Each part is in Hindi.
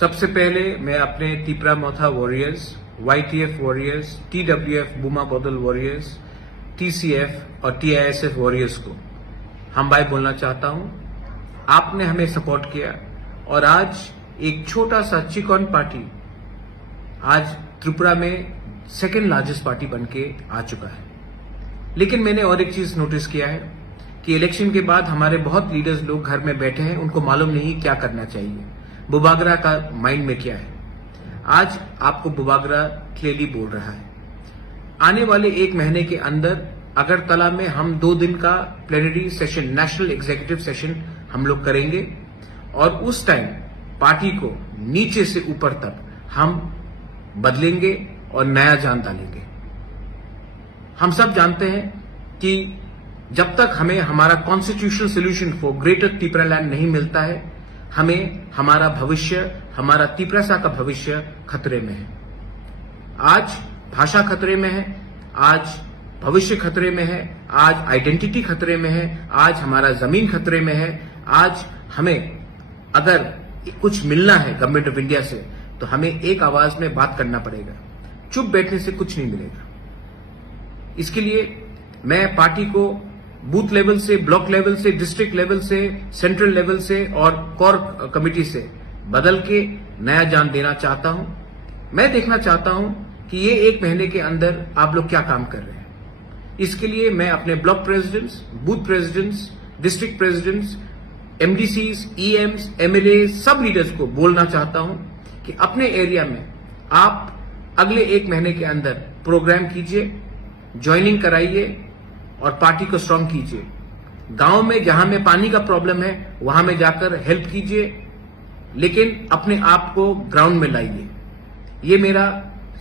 सबसे पहले मैं अपने तिपरा मोथा वॉरियर्स, YTF वॉरियर्स, TWF बुमा बदल वॉरियर्स, TCF और TISF वॉरियर्स को हम भाई बोलना चाहता हूं। आपने हमें सपोर्ट किया और आज एक छोटा सा चिकन पार्टी आज त्रिपुरा में सेकेंड लार्जेस्ट पार्टी बनके आ चुका है। लेकिन मैंने और एक चीज नोटिस किया है कि इलेक्शन के बाद हमारे बहुत लीडर्स लोग घर में बैठे हैं, उनको मालूम नहीं क्या करना चाहिए, बुबागरा का माइंड में क्या है। आज आपको बुबागरा क्लियरली बोल रहा है। आने वाले एक महीने के अंदर अगरतला में हम 2 दिन का plenary session, national executive session हम लोग करेंगे और उस टाइम पार्टी को नीचे से ऊपर तक हम बदलेंगे और नया जान डालेंगे। हम सब जानते हैं कि जब तक हमें हमारा constitutional solution for greater Tipra land नहीं मिलता है, हमें हमारा भविष्य, हमारा तिपरासा का भविष्य खतरे में है। आज भाषा खतरे में है, आज भविष्य खतरे में है, आज आइडेंटिटी खतरे में है, आज हमारा जमीन खतरे में है। आज हमें अगर कुछ मिलना है गवर्नमेंट ऑफ इंडिया से तो हमें एक आवाज में बात करना पड़ेगा। चुप बैठने से कुछ नहीं मिलेगा। इसके लिए मैं पार्टी को बूथ लेवल से, ब्लॉक लेवल से, डिस्ट्रिक्ट लेवल से, सेंट्रल लेवल से और कोर कमेटी से बदल के नया जान देना चाहता हूं। मैं देखना चाहता हूं कि ये एक महीने के अंदर आप लोग क्या काम कर रहे हैं। इसके लिए मैं अपने block presidents, booth presidents, district presidents, MDCs, EMs, MLA सब लीडर्स को बोलना चाहता हूं कि अपने एरिया में आप अगले एक महीने के अंदर प्रोग्राम कीजिए, ज्वाइनिंग कराइए और पार्टी को स्ट्रांग कीजिए। गांव में जहां में पानी का प्रॉब्लम है वहां में जाकर हेल्प कीजिए, लेकिन अपने आप को ग्राउंड में लाइए। ये मेरा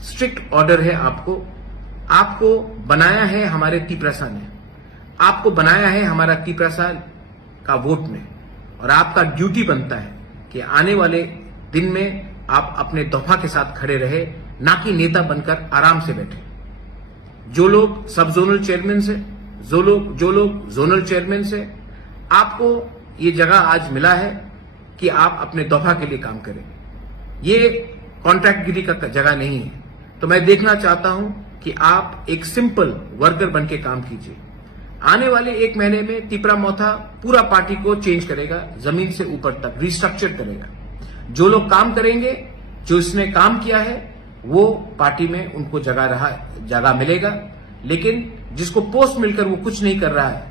स्ट्रिक्ट ऑर्डर है आपको। आपको बनाया है हमारे तिपरासा ने, आपको बनाया है हमारा तिपरासा का वोट में, और आपका ड्यूटी बनता है कि आने वाले दिन में आप अपने दफा के साथ खड़े रहे, ना कि नेता बनकर आराम से बैठे। जो लोग सब जोनल चेयरमैन से, जो लोग जोनल चेयरमैन से, आपको ये जगह आज मिला है कि आप अपने दफा के लिए काम करें। ये कॉन्ट्रैक्टगिरी का जगह नहीं है। तो मैं देखना चाहता हूं कि आप एक सिंपल वर्कर बन के काम कीजिए। आने वाले एक महीने में तिपरा मोथा पूरा पार्टी को चेंज करेगा, जमीन से ऊपर तक रिस्ट्रक्चर करेगा। जो लोग काम करेंगे, जो इसने काम किया है, वो पार्टी में उनको जगह मिलेगा। लेकिन जिसको पोस्ट मिलकर वो कुछ नहीं कर रहा है,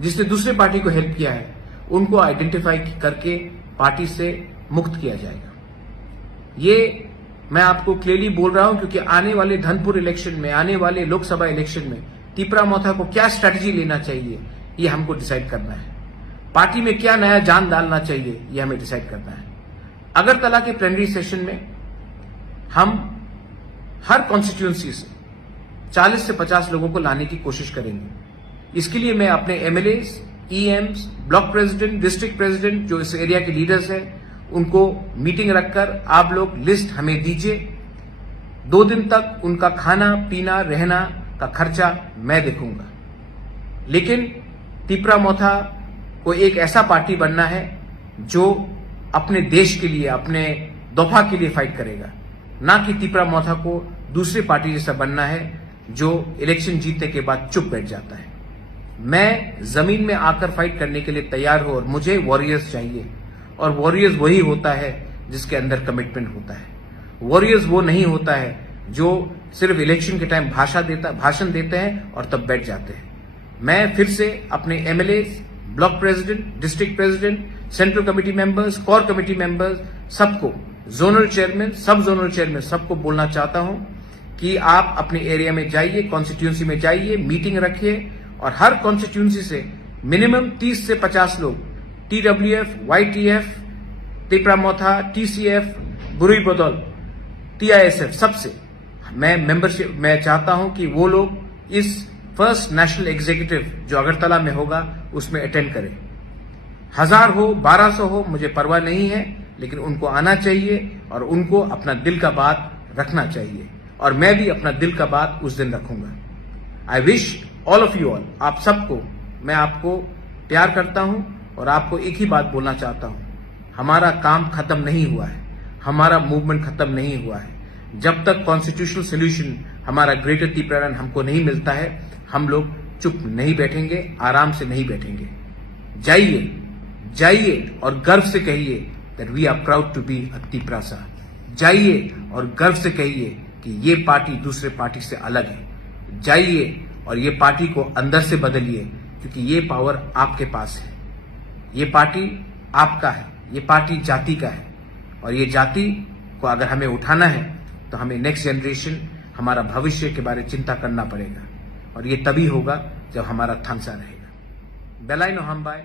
जिसने दूसरे पार्टी को हेल्प किया है, उनको आइडेंटिफाई करके पार्टी से मुक्त किया जाएगा। ये मैं आपको क्लियरली बोल रहा हूं क्योंकि आने वाले धनपुर इलेक्शन में, आने वाले लोकसभा इलेक्शन में तिपरा मोथा को क्या स्ट्रैटेजी लेना चाहिए ये हमको डिसाइड करना है। पार्टी में क्या नया जान डालना चाहिए ये हमें डिसाइड करना है। अगरतला के प्लेनरी सेशन में हम हर कॉन्स्टिट्यूएंसी से 40 से 50 लोगों को लाने की कोशिश करेंगे। इसके लिए मैं अपने MLAs, EMs, block president, district president, जो इस एरिया के लीडर्स हैं, उनको मीटिंग रखकर आप लोग लिस्ट हमें दीजिए। 2 दिन तक उनका खाना पीना रहना का खर्चा मैं देखूंगा। लेकिन तिपरा मोथा को एक ऐसा पार्टी बनना है जो अपने देश के लिए, अपने दफा के लिए फाइट करेगा, ना कि तिपरा मोथा को दूसरी पार्टी जैसा बनना है जो इलेक्शन जीतने के बाद चुप बैठ जाता है। मैं जमीन में आकर फाइट करने के लिए तैयार हूं और मुझे वॉरियर्स चाहिए। और वॉरियर्स वही होता है जिसके अंदर कमिटमेंट होता है। वॉरियर्स वो नहीं होता है जो सिर्फ इलेक्शन के टाइम भाषण देते हैं और तब बैठ जाते हैं। मैं फिर से अपने MLAs, block president, district president, central committee members, core committee members, सबको, जोनल चेयरमैन, सब जोनल चेयरमैन, सबको बोलना चाहता हूं कि आप अपने एरिया में जाइए, कॉन्स्टिट्यूंसी में जाइए, मीटिंग रखिए और हर कॉन्स्टिट्यूंसी से मिनिमम 30 से 50 लोग, TWF, YTF, तिपरा मोथा, TCF, बुरुई बदौल, TISF, सबसे मैं मेंबरशिप मैं चाहता हूं कि वो लोग इस फर्स्ट नेशनल एग्जीक्यूटिव जो अगरतला में होगा उसमें अटेंड करें। 1000 हो, 1200 हो, मुझे परवाह नहीं है, लेकिन उनको आना चाहिए और उनको अपना दिल का बात रखना चाहिए और मैं भी अपना दिल का बात उस दिन रखूंगा। I wish all of you all, आप सबको, मैं आपको प्यार करता हूं और आपको एक ही बात बोलना चाहता हूं, हमारा काम खत्म नहीं हुआ है। हमारा मूवमेंट खत्म नहीं हुआ है। जब तक कॉन्स्टिट्यूशनल सोल्यूशन हमारा ग्रेटर त्रिपुरालैंड हमको नहीं मिलता है, हम लोग चुप नहीं बैठेंगे, आराम से नहीं बैठेंगे। जाइए, जाइए और गर्व से कहिए that we are proud to be a Tripura. जाइए और गर्व से कहिए कि ये पार्टी दूसरे पार्टी से अलग है। जाइए और ये पार्टी को अंदर से बदलिए, क्योंकि ये पावर आपके पास है। ये पार्टी आपका है, ये पार्टी जाति का है, और ये जाति को अगर हमें उठाना है तो हमें नेक्स्ट जनरेशन, हमारा भविष्य के बारे में चिंता करना पड़ेगा, और ये तभी होगा जब हमारा थानसा रहेगा। बेलाइनो हम बाय।